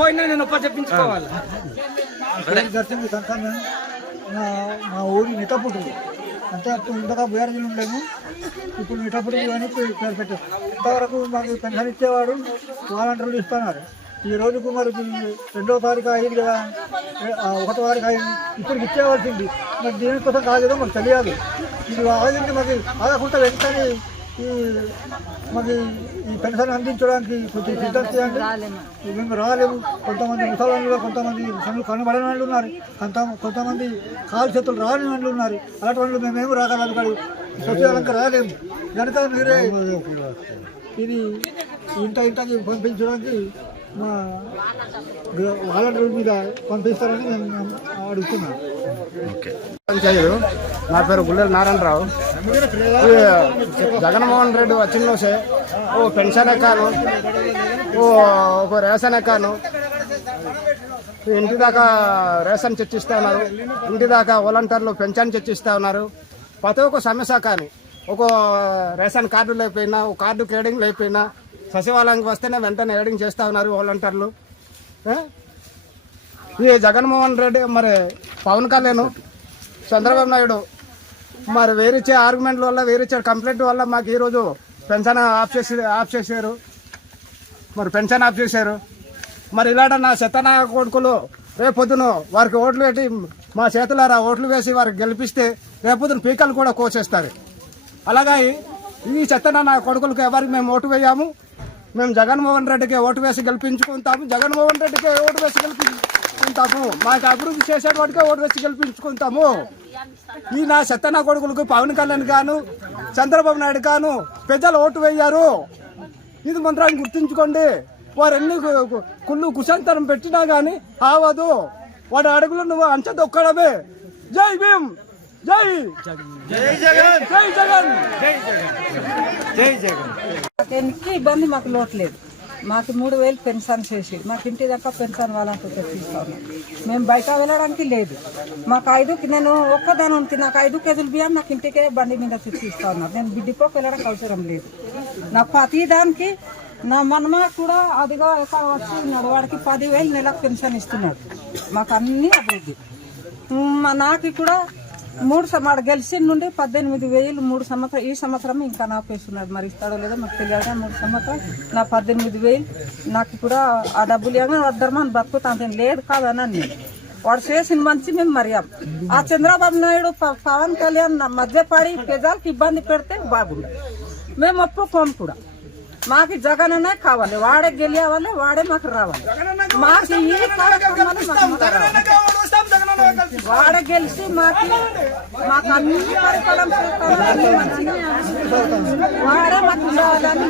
పోయినా నేను చెప్పించుకోవాలి. మా ఊరి మిఠాపుట్టు అంటే అప్పుడు ఇంతగా బీఆర్జీలు ఉండేము. ఇప్పుడు మిఠాపుట్టు అని పేరు పెట్టారు. ఇంతవరకు మాకు పెన్షన్ ఇచ్చేవాడు వాలంటీర్లు ఇస్తున్నారు. ఈ రోజుకు మరి 2వ తారీఖు అయింది కదా, 1వ తారీఖు అయింది. ఇప్పటికి ఇచ్చేవాల్సింది మరి దీనికోసం కాలేదో మాకు తెలియదు. ఇది ఆగింది మాకు ఆగకుండా వెంటనే మాకు ఈ పెన్షన్ అందించడానికి కొంచెం సిద్ధం చేయండి. మేము రాలేము. కొంతమంది ముసలాళ్ళు, కొంతమంది కనబడని వాళ్ళు ఉన్నారు, కొంతమంది కాలు చేతులు రాని వాళ్ళు ఉన్నారు. అలాంటి వాళ్ళు మేమేమి రాగలం కాదు, సచివాలయంగా రాలేము. కనుక మీరే ఇది ఇంటికి పంపించడానికి మా వాలంటీర్ మీద పంపిస్తారని నేను అడుగుతున్నాను. నా పేరు గుల్లెల నారాయణరావు. జగన్మోహన్ రెడ్డి వచ్చిన ఓ పెన్షన్ ఎక్కాను, ఒక రేషన్ ఎక్కాను. ఇంటి దాకా రేషన్ చర్చిస్తూ ఉన్నారు, ఇంటి దాకా వాలంటీర్లు పెన్షన్ చర్చిస్తూ ఉన్నారు. ప్రతి ఒక్క సమస్య కానీ ఒక రేషన్ కార్డు లేకపోయినా, ఒక కార్డు కేడింగ్ లేకపోయినా సచివాలయానికి వస్తేనే వెంటనే ఏడింగ్ చేస్తూ ఉన్నారు వాలంటీర్లు. ఈ జగన్మోహన్ రెడ్డి మరి పవన్ కళ్యాణ్, చంద్రబాబు నాయుడు మరి వేరిచ్చే ఆర్గ్యుమెంట్ల వల్ల, వేరిచ్చే కంప్లైంట్ వల్ల మాకు ఈరోజు పెన్షన్ ఆఫ్ చేశారు. మరి పెన్షన్ ఆఫ్ చేశారు. మరి ఇలాంటి నా శతనా కొడుకులు రేపొద్దున వారికి ఓట్లు పెట్టి మా చేతులారా ఓట్లు వేసి వారికి గెలిపిస్తే రేపొద్దున పీకలు కూడా కోసేస్తారు. అలాగే ఈ చెత్తన నా కొడుకులకు ఎవరికి మేము ఓటు వేయాము, మేము జగన్మోహన్ రెడ్డికి ఓటు వేసి గెలిపించుకుంటాము. జగన్మోహన్ రెడ్డికి ఓటు వేసి గెలిపించుకుంటాము. మాకు అభివృద్ధి చేసేవాడికే ఓటు వేసి గెలిపించుకుంటాము. ఈ నా చెత్తన కొడుకులకు పవన్ కళ్యాణ్ గాను, చంద్రబాబు నాయుడు గాను ప్రజలు ఓటు వేయారు. ఇది మంత్రాన్ని గుర్తుంచుకోండి. వారు ఎన్ని కుళ్ళు కుశాంతరం పెట్టినా కానీ ఆవదు. వాడి అడుగులు నువ్వు అంచదొక్కడమే. జై భీమ్, జై జగన్, జై జగన్, జై జగన్, జై జగన్. ఇబ్బంది మాకు లోట్లేదు. మాకు 3000 పెన్షన్ చేసి మాకు ఇంటి దాకా పెన్షన్ వాళ్ళంతా తెప్పిస్తాను. మేము బయట వెళ్ళడానికి లేదు. మాకు నేను ఒక్కదాని ఉంది, నాకు 5 కేజీలు బియ్యం నాకు ఇంటికే బండి మీద తెప్పిస్తా ఉన్నారు. నేను డిపోకి వెళ్ళడానికి అవసరం లేదు. నాకు ప్రతి దానికి నా మనమ కూడా అదిగా వచ్చి ఉన్నాడు, వాడికి 10,000 నెలకు పెన్షన్ ఇస్తున్నాడు. మాకు అన్ని అభివృద్ధి. నాకు కూడా 3 గెలిచి నుండి 18,000 3 సంవత్సరం. ఈ సంవత్సరం ఇంకా నాపేస్తున్నాడు, మరి ఇస్తాడో లేదో మాకు తెలియదు. 3 సంవత్సరం నా 18,000 నాకు కూడా ఆ డబ్బులు ఇవ్వగానే వద్దరమని బతుకుతాను లేదు కాదని నేను. వాడు చేసిన మంచి మేము మర్యాం. ఆ చంద్రబాబు నాయుడు పవన్ కళ్యాణ్ మధ్యపడి ప్రజలకు ఇబ్బంది పెడితే బాగుండదు. మేము ఒప్పుకోము కూడా. మాకు జగన్ అనే కావాలి, వాడే గెలియావాలి, వాడే మాకు రావాలి. మాకు ఈ కార్యక్రమాలు వాడే గెలిచి మాకు అన్ని పరిపాలన వాడే మాకు ఉండాలని